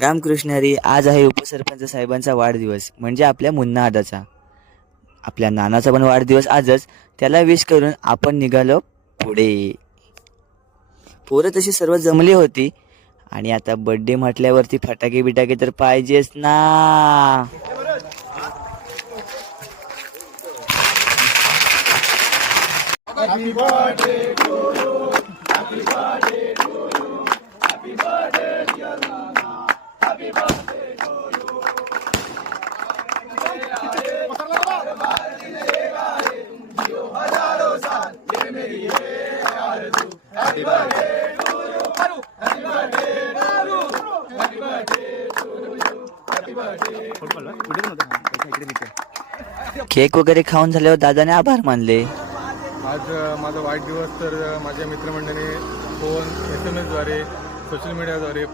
रामकृष्ण हरी. आज आहे उपसरपंच साहेबांचा वाढदिवस, म्हणजे आपल्या मुन्ना आदाचा. आपल्या नानाचा पण वाढदिवस आजच. त्याला विश करून आपण निघालो पुढे. पोरं तशी सर्व जमली होती आणि आता बर्थडे म्हटल्यावरती फटाके बिटाके तर पाहिजेच ना. केक वगैरे खाऊन झाल्यावर दादाने आभार मानले. आज माझा वाढदिवस, तर माझ्या मित्रमंडळीने फोन SMS द्वारे सोशल मीडियाद्वारे